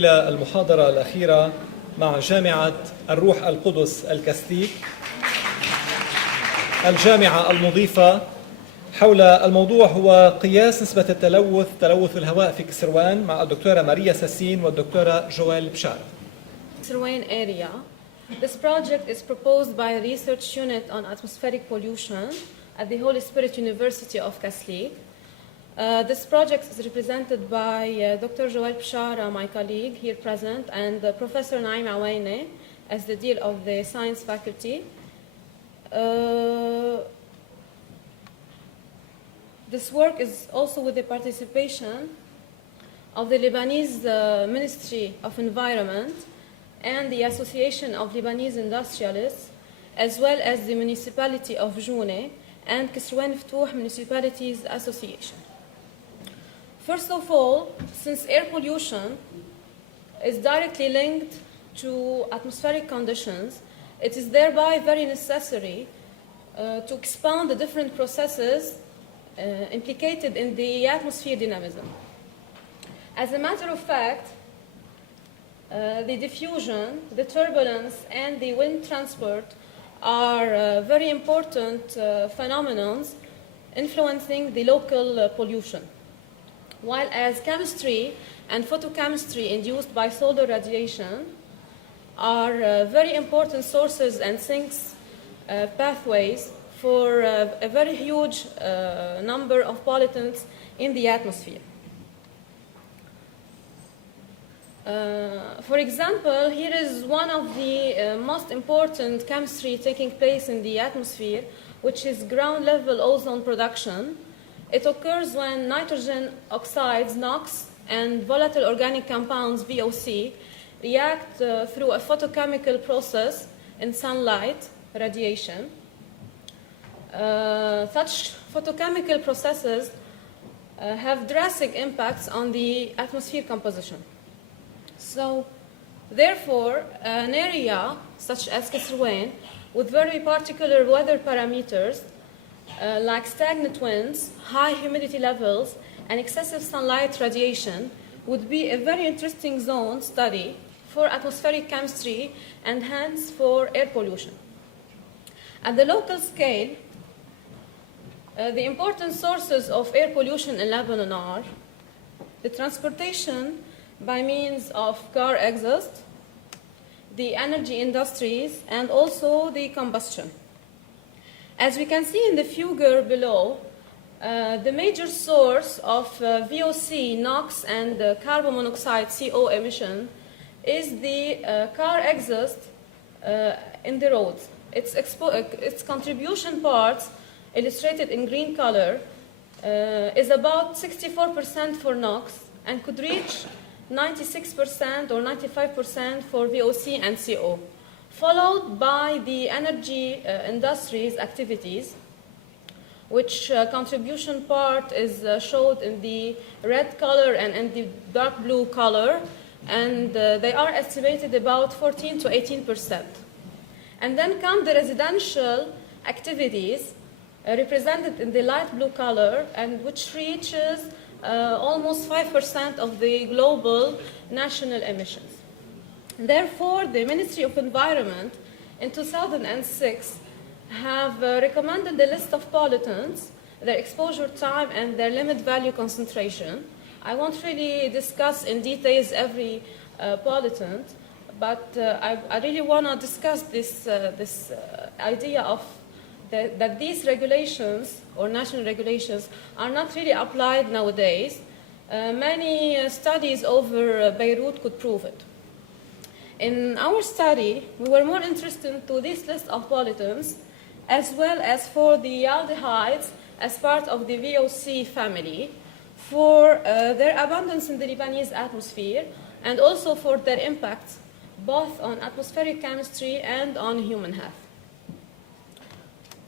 إلى المحاضرة الأخيرة مع جامعة الروح القدس الكاسليك، الجامعة المضيفة، حول الموضوع هو قياس نسبة تلوث الهواء في كسروان مع الدكتورة ماريا ساسين والدكتورة جويل بشارة. Kasroan area. This project is proposed by a research unit on atmospheric pollution at the Holy Spirit University of Kaslik. This project is represented by Dr. Joelle Bechara, my colleague here present, and Professor Naim Awaine as the Dean of the Science Faculty. This work is also with the participation of the Lebanese Ministry of Environment and the Association of Lebanese Industrialists, as well as the municipality of Joune and Kasroan Ftouh Municipalities Association. First of all, since air pollution is directly linked to atmospheric conditions, it is thereby very necessary to expand the different processes implicated in the atmosphere dynamism. As a matter of fact, the diffusion, the turbulence, and the wind transport are very important phenomena influencing the local pollution. While as chemistry and photochemistry induced by solar radiation are very important sources and sinks pathways for a very huge number of pollutants in the atmosphere. For example, here is one of the most important chemistry taking place in the atmosphere, which is ground level ozone production. It occurs when nitrogen oxides, NOx, and volatile organic compounds, VOC, react through a photochemical process in sunlight radiation. Such photochemical processes have drastic impacts on the atmosphere composition. So, therefore, an area such as Kasroan, with very particular weather parameters like stagnant winds, high humidity levels, and excessive sunlight radiation, would be a very interesting zone study for atmospheric chemistry and hence for air pollution. At the local scale, the important sources of air pollution in Lebanon are the transportation by means of car exhaust, the energy industries, and also the combustion. As we can see in the figure below, the major source of VOC, NOx, and carbon monoxide, CO emission is the car exhaust in the roads. Its contribution parts, illustrated in green color, is about 64% for NOx and could reach 96% or 95% for VOC and CO, followed by the energy industries activities, which contribution part is showed in the red color and in the dark blue color, and they are estimated about 14 to 18%. And then come the residential activities represented in the light blue color, and which reaches almost 5% of the global national emissions. Therefore, the Ministry of Environment in 2006 have recommended a list of pollutants, their exposure time, and their limit value concentration. I won't really discuss in details every pollutant, but I really want to discuss this idea of that these regulations or national regulations are not really applied nowadays. Many studies over Beirut could prove it. In our study, we were more interested to this list of pollutants, as well as for the aldehydes as part of the VOC family, for their abundance in the Lebanese atmosphere, and also for their impact both on atmospheric chemistry and on human health.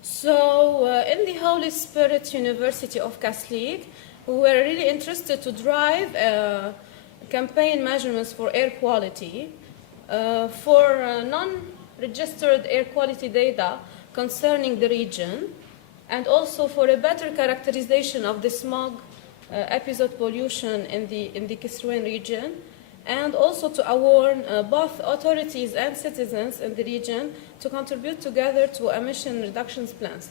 So, in the Holy Spirit University of Kaslik, we were really interested to drive campaign measurements for air quality, for non-registered air quality data concerning the region, and also for a better characterization of the smog episode pollution in the Kasroan region, and also to warn both authorities and citizens in the region to contribute together to emission reductions plans.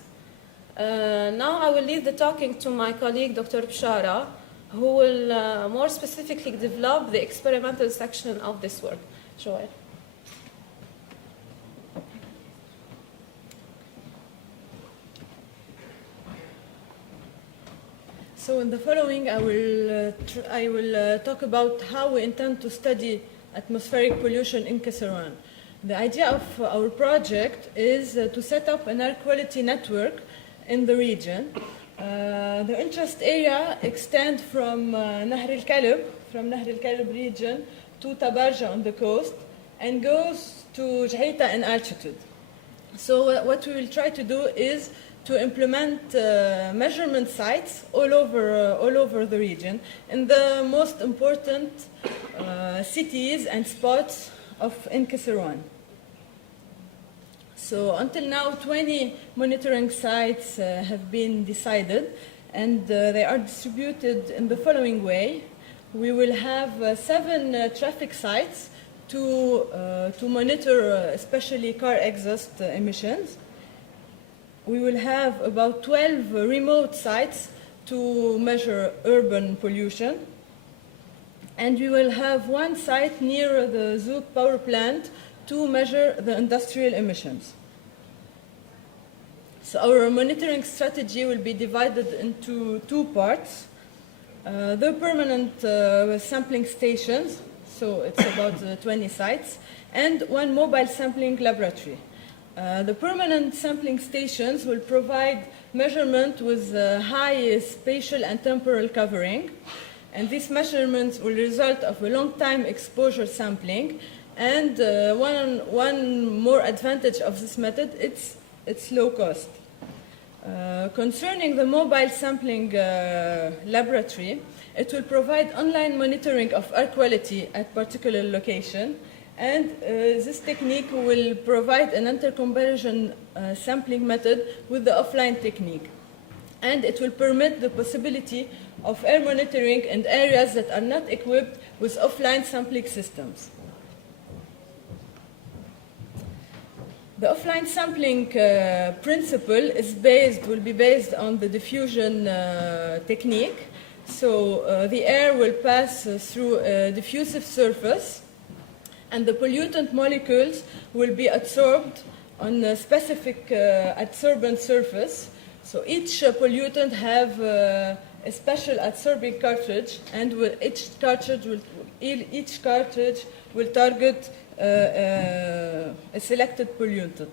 Now I will leave the talking to my colleague, Dr. Bechara, who will more specifically develop the experimental section of this work. Joelle. So in the following, I will talk about how we intend to study atmospheric pollution in Kasserwan. The idea of our project is to set up an air quality network in the region. The interest area extends from Nahr al-Kalb region to Tabarja on the coast and goes to Jhaita in altitude. So what we will try to do is to implement measurement sites all over the region in the most important cities and spots in Kasserwan. So until now, 20 monitoring sites have been decided, and they are distributed in the following way. We will have 7 traffic sites to monitor especially car exhaust emissions. We will have about 12 remote sites to measure urban pollution. And we will have 1 site near the Zouk power plant to measure the industrial emissions. So our monitoring strategy will be divided into 2 parts. The permanent sampling stations, so it's about 20 sites, and 1 mobile sampling laboratory. The permanent sampling stations will provide measurement with high spatial and temporal covering, and these measurements will result of a long time exposure sampling. And one more advantage of this method, it's low cost. Concerning the mobile sampling laboratory, it will provide online monitoring of air quality at particular location. And this technique will provide an intercomparison sampling method with the offline technique. And it will permit the possibility of air monitoring in areas that are not equipped with offline sampling systems. The offline sampling principle will be based on the diffusion technique. So the air will pass through a diffusive surface, and the pollutant molecules will be absorbed on a specific adsorbent surface. So each pollutant have a special adsorbing cartridge, and each cartridge will target a selected pollutant.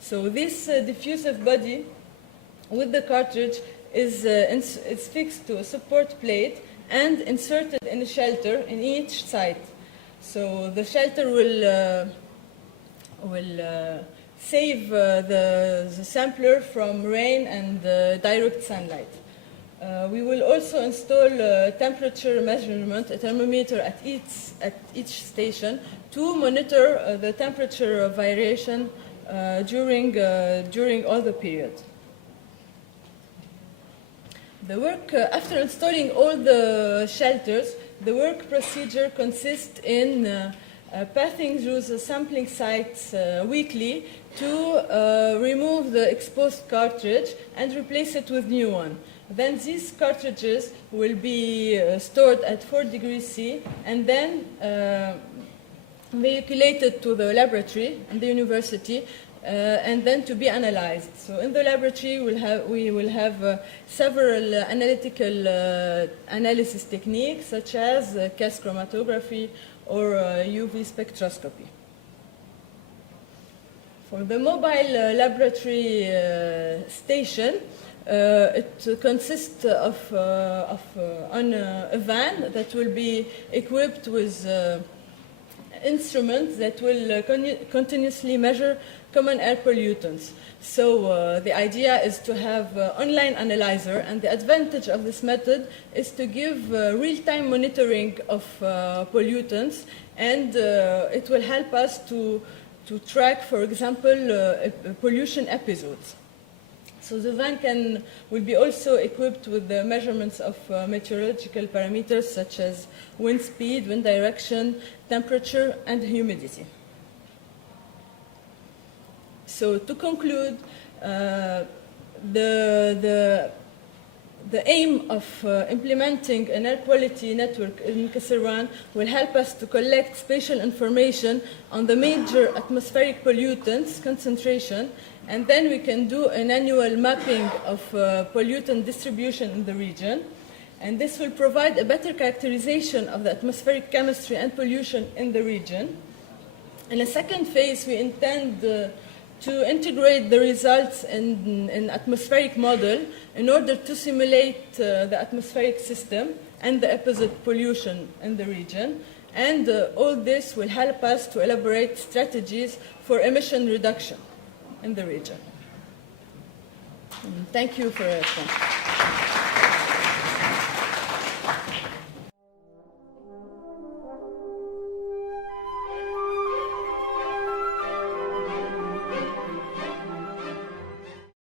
So this diffusive body with the cartridge is fixed to a support plate and inserted in a shelter in each site. So the shelter will save the sampler from rain and direct sunlight. We will also install temperature measurement, a thermometer at each station to monitor the temperature variation during all the period. The work, after installing all the shelters, the work procedure consists in passing through the sampling sites weekly to remove the exposed cartridge and replace it with new one. Then these cartridges will be stored at 4 degrees C and then vehiculated to the laboratory and the university and then to be analyzed. So in the laboratory we will have several analytical analysis techniques such as gas chromatography or UV spectroscopy. For the mobile laboratory station, it consists of a van that will be equipped with instruments that will continuously measure common air pollutants. So the idea is to have online analyzer, and the advantage of this method is to give real-time monitoring of pollutants, and it will help us to track, for example, pollution episodes. So the van will be also equipped with the measurements of meteorological parameters such as wind speed, wind direction, temperature, and humidity. So to conclude, the aim of implementing an air quality network in Kasserwan will help us to collect spatial information on the major atmospheric pollutants concentration, and then we can do an annual mapping of pollutant distribution in the region. And this will provide a better characterization of the atmospheric chemistry and pollution in the region. In a second phase, we intend to integrate the results in an atmospheric model in order to simulate the atmospheric system and the episode pollution in the region. And all this will help us to elaborate strategies for emission reduction in the region. Thank you for your attention.